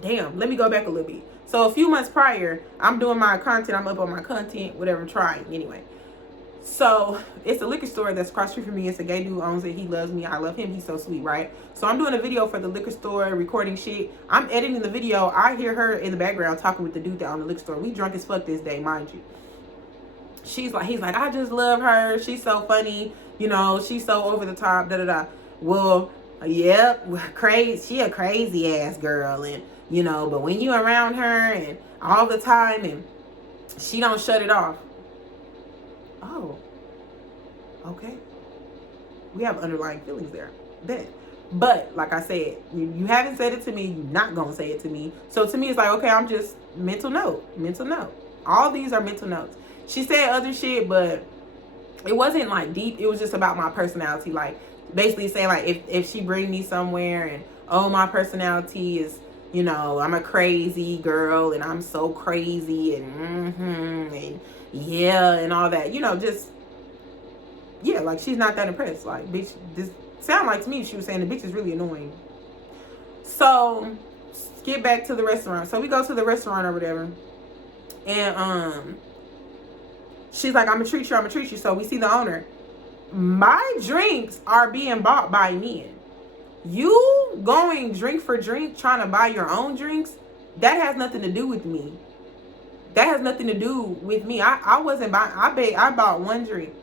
Damn, let me go back a little bit. So a few months prior, I'm doing my content. I'm up on my content, whatever, I'm trying. Anyway, so it's a liquor store that's across the street from me. It's a gay dude owns it. He loves me. I love him. He's so sweet, right? So I'm doing a video for the liquor store, recording shit. I'm editing the video. I hear her in the background talking with the dude that owned the liquor store. We drunk as fuck this day, mind you. He's like, I just love her. She's so funny. You know, she's so over the top, Well, yep, she a crazy ass girl. And, you know, but when you around her and all the time and she don't shut it off. Oh, okay. We have underlying feelings there. But like I said, you haven't said it to me. You're not going to say it to me. So to me, it's like, okay, I'm just mental note. All these are mental notes. She said other shit, but it wasn't like deep. It was just about my personality. Like basically saying like if she bring me somewhere and oh, my personality is, you know, I'm a crazy girl and I'm so crazy and yeah and all that. You know, just yeah, like she's not that impressed. Like bitch, this sound like to me she was saying the bitch is really annoying. So get back to the restaurant. So we go to the restaurant or whatever, and she's like, I'm gonna treat you. So we see the owner. My drinks are being bought by men. You going drink for drink, trying to buy your own drinks, that has nothing to do with me. That has nothing to do with me. I wasn't buying. I bought one drink,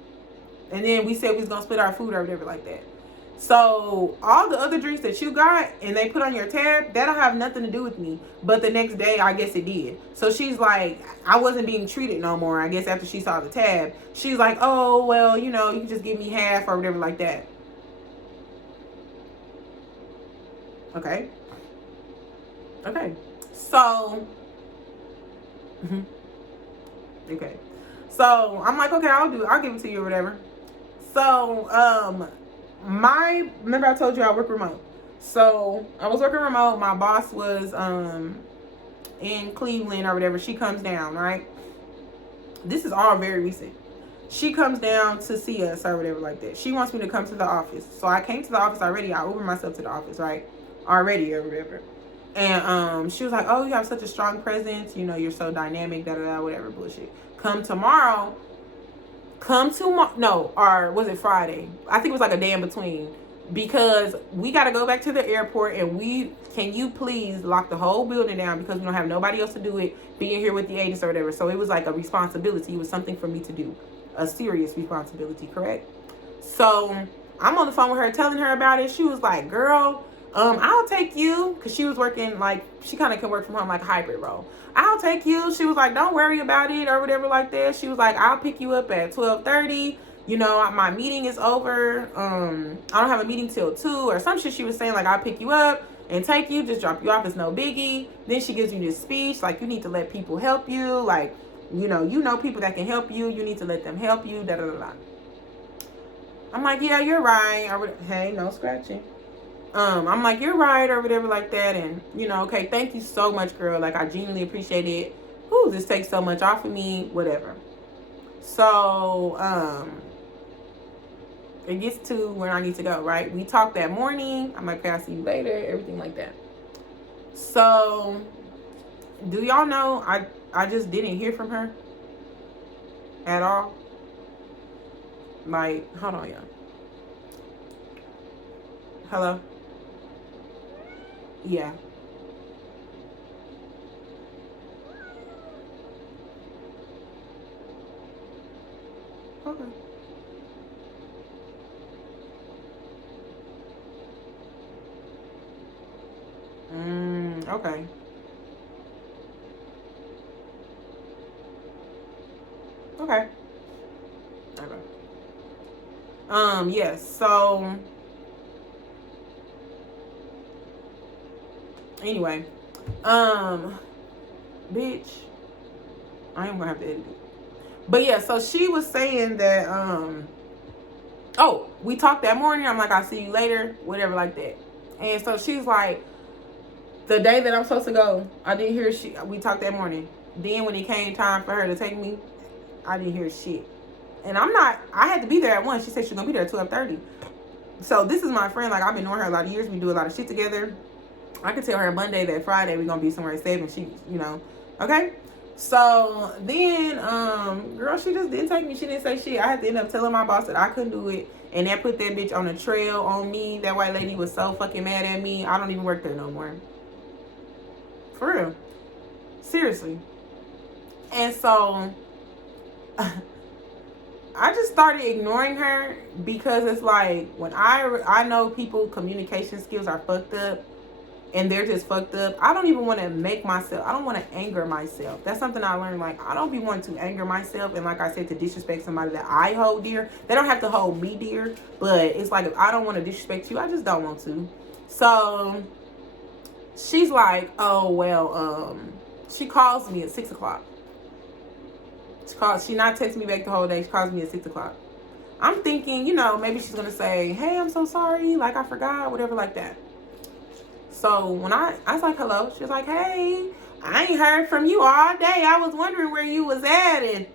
and then we said we was gonna split our food or whatever like that. So all the other drinks that you got and they put on your tab, that don't have nothing to do with me. But the next day, I guess it did. So she's like, I wasn't being treated no more. I guess after she saw the tab, she's like, oh well, you know, you can just give me half or whatever like that. Okay. Okay. So. Okay. So I'm like, okay, I'll give it to you or whatever. So remember I told you I work remote. So I was working remote. My boss was in Cleveland or whatever. She comes down, right? This is all very recent. She comes down to see us or whatever like that. She wants me to come to the office. So I came to the office already. I Ubered myself to the office, right? Already or whatever. And she was like, oh, you have such a strong presence. You know, you're so dynamic, da-da-da, whatever bullshit. Come tomorrow, no, or was it Friday? I think it was like a day in between. Because we got to go back to the airport and can you please lock the whole building down because we don't have nobody else to do it, being here with the agents or whatever. So it was like a responsibility. It was something for me to do. A serious responsibility, correct? So I'm on the phone with her telling her about it. She was like, girl, I'll take you, because she was working, like, she kind of can work from home, like a hybrid role. I'll take you. She was like, don't worry about it or whatever like that. She was like, I'll pick you up at 12:30. You know, my meeting is over. I don't have a meeting till 2 or some shit. She was saying, like, I'll pick you up and take you, just drop you off. It's no biggie. Then she gives you this speech, like, you need to let people help you. Like, you know people that can help you. You need to let them help you, da-da-da-da. I'm like, yeah, you're right. Hey, no scratching. I'm like, you're right or whatever like that. And, you know, okay, thank you so much, girl. Like, I genuinely appreciate it. Whew, this takes so much off of me, whatever. So, it gets to where I need to go, right? We talked that morning. I'm like, okay, I'll see you later, everything like that. So, do y'all know I just didn't hear from her at all? Like, hold on, y'all. Hello? Yeah. Okay. Okay. Okay. Okay. Yes, so anyway, bitch, I am gonna have to edit it. But yeah, so she was saying that, oh, we talked that morning. I'm like, I'll see you later, whatever like that. And so she's like, the day that I'm supposed to go, I didn't hear shit. We talked that morning. Then when it came time for her to take me, I didn't hear shit. And I had to be there at 1. She said she's gonna be there at 12:30. So this is my friend. Like, I've been knowing her a lot of years. We do a lot of shit together. I could tell her Monday that Friday we're gonna be somewhere at 7. She, you know, okay. So then, girl, she just didn't take me. She didn't say shit. I had to end up telling my boss that I couldn't do it, and that put that bitch on a trail on me. That white lady was so fucking mad at me. I don't even work there no more. For real, seriously. And so I just started ignoring her because it's like when I know people communication skills are fucked up. And they're just fucked up. I don't even want to I don't want to anger myself. That's something I learned. Like, I don't be wanting to anger myself. And like I said, to disrespect somebody that I hold dear. They don't have to hold me dear. But it's like, if I don't want to disrespect you, I just don't want to. So, she's like, oh, well, she calls me at 6 o'clock. She not texting me back the whole day. She calls me at 6 o'clock. I'm thinking, you know, maybe she's going to say, hey, I'm so sorry. Like, I forgot, whatever like that. So when I was like, hello, she was like, hey, I ain't heard from you all day. I was wondering where you was at. And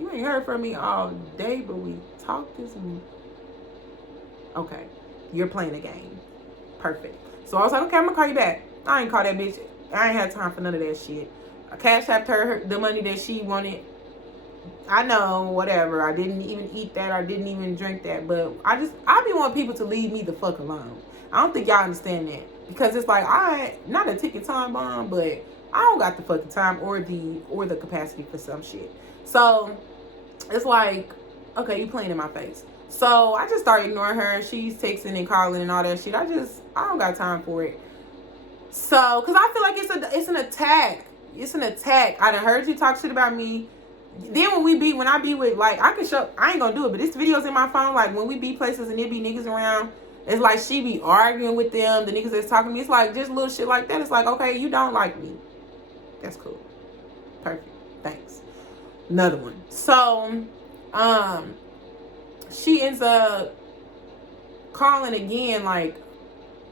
you ain't heard from me all day, but we talked this week. Okay, you're playing a game. Perfect. So I was like, okay, I'm gonna call you back. I ain't call that bitch. I ain't had time for none of that shit. I cashed out her the money that she wanted. I know, whatever. I didn't even eat that. I didn't even drink that. But I be wanting people to leave me the fuck alone. I don't think y'all understand that. because it's like, not a ticking time bomb, but I don't got the fucking time or the capacity for some shit. So it's like, okay, you playing in my face. So I just started ignoring her. She's texting and calling and all that shit. I don't got time for it. So, cause I feel like it's an attack. It's an attack. I done heard you talk shit about me. Then when I be with, like, I ain't gonna do it, but this video's in my phone. Like, when we be places and there be niggas around, it's like she be arguing with them, the niggas that's talking to me. It's like just little shit like that. It's like, okay, you don't like me. That's cool. Perfect. Thanks. Another one. So, she ends up calling again, like,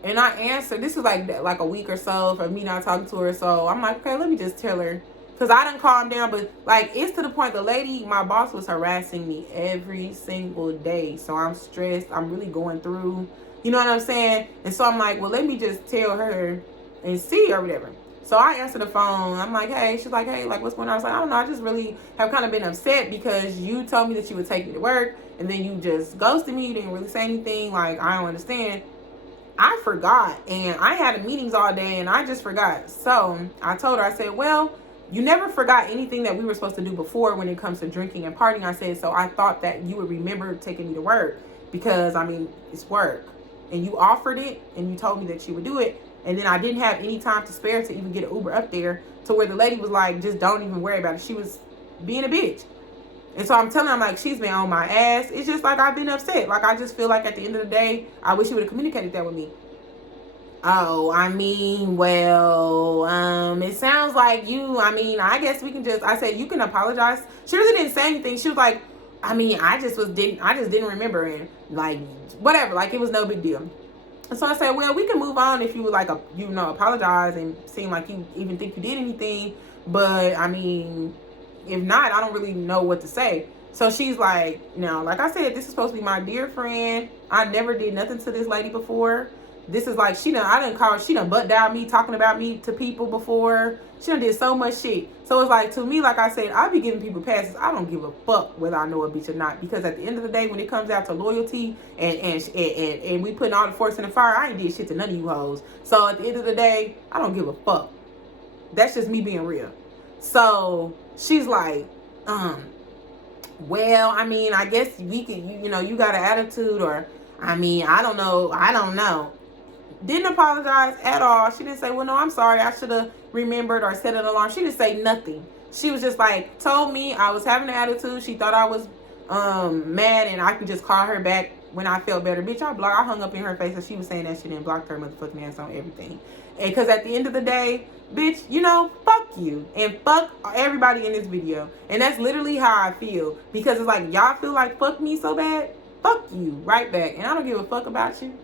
and I answered. This was like a week or so of me not talking to her. So I'm like, okay, let me just tell her. Because I done calmed down. But, like, it's to the point the lady, my boss, was harassing me every single day. So I'm stressed. I'm really going through. You know what I'm saying? And so I'm like, well, let me just tell her and see or whatever. So I answered the phone. I'm like, hey. She's like, hey, like, what's going on? I was like, I don't know. I just really have kind of been upset because you told me that you would take me to work. And then you just ghosted me. You didn't really say anything. Like, I don't understand. I forgot. And I had meetings all day and I just forgot. So I told her, I said, well, you never forgot anything that we were supposed to do before when it comes to drinking and partying. I said, so I thought that you would remember taking me to work because, I mean, it's work. And you offered it and you told me that you would do it. And then I didn't have any time to spare to even get an Uber up there to where the lady was like, just don't even worry about it. She was being a bitch. And so I'm telling her, I'm like, she's been on my ass. It's just like I've been upset. Like, I just feel like at the end of the day, I wish you would have communicated that with me. Oh, I mean, well, it sounds like I guess we can I said, you can apologize. She really didn't say anything. She was like, I just didn't remember, and like, whatever, like, it was no big deal. And so I said, well, we can move on if you would like, apologize and seem like you even think you did anything. But I mean, if not, I don't really know what to say. So she's like, like I said, this is supposed to be my dear friend. I never did nothing to this lady before. This is like, she done butt down me, talking about me to people before. She done did so much shit. So it's like, to me, like I said, I be giving people passes. I don't give a fuck whether I know a bitch or not. Because at the end of the day, when it comes out to loyalty and we putting all the force in the fire, I ain't did shit to none of you hoes. So at the end of the day, I don't give a fuck. That's just me being real. So she's like, well, I guess we could, you got an attitude, or, I don't know. Didn't apologize at all. She didn't say, well, no, I'm sorry, I should have remembered or set an alarm. She didn't say nothing. She was just like, told me I was having an attitude. She thought I was mad and I could just call her back when I felt better. Bitch, I hung up in her face and she was saying that shit and blocked her motherfucking ass on everything. And because at the end of the day, bitch, fuck you and fuck everybody in this video. And that's literally how I feel. Because it's like, y'all feel like fuck me so bad? Fuck you right back. And I don't give a fuck about you.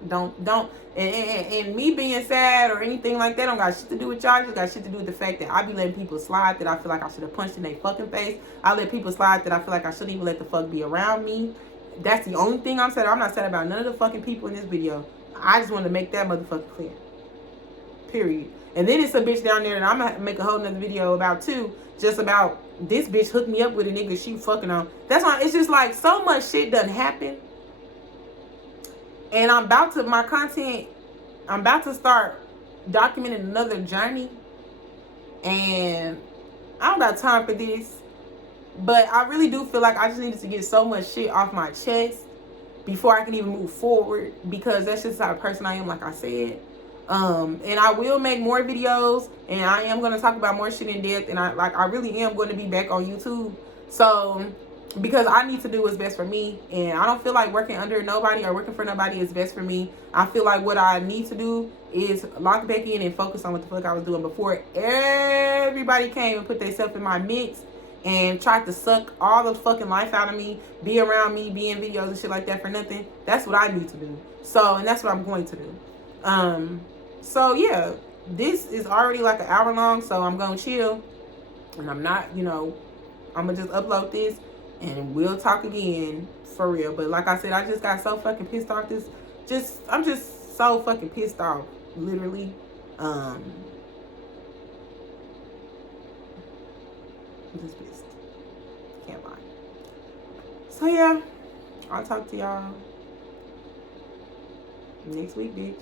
And me being sad or anything like that don't got shit to do with y'all. Just got shit to do with the fact that I be letting people slide that I feel like I should have punched in their fucking face. I let people slide that I feel like I shouldn't even let the fuck be around me. That's the only thing I'm sad. I'm not sad about none of the fucking people in this video. I just want to make that motherfucker clear. Period. And then it's a bitch down there that I'm gonna make a whole nother video about too. Just about this bitch hooked me up with a nigga she fucking on. That's why it's just like so much shit done happen. And I'm about to start documenting another journey. And I don't got time for this. But I really do feel like I just needed to get so much shit off my chest before I can even move forward. Because that's just the type of person I am, like I said. And I will make more videos. And I am going to talk about more shit in depth. And I really am going to be back on YouTube. So, because I need to do what's best for me, and I don't feel like working under nobody or working for nobody is best for me. I feel like what I need to do is lock back in and focus on what the fuck I was doing before everybody came and put themselves in my mix and tried to suck all the fucking life out of me, be around me, be in videos and shit like that for nothing. That's what I need to do. So, and that's what I'm going to do. So yeah, this is already like an hour long, so I'm gonna chill, and I'm not, I'm gonna just upload this. And we'll talk again for real. But like I said, I just got so fucking pissed off. I'm just so fucking pissed off. Literally. I'm just pissed. Can't lie. So yeah, I'll talk to y'all next week, bitch.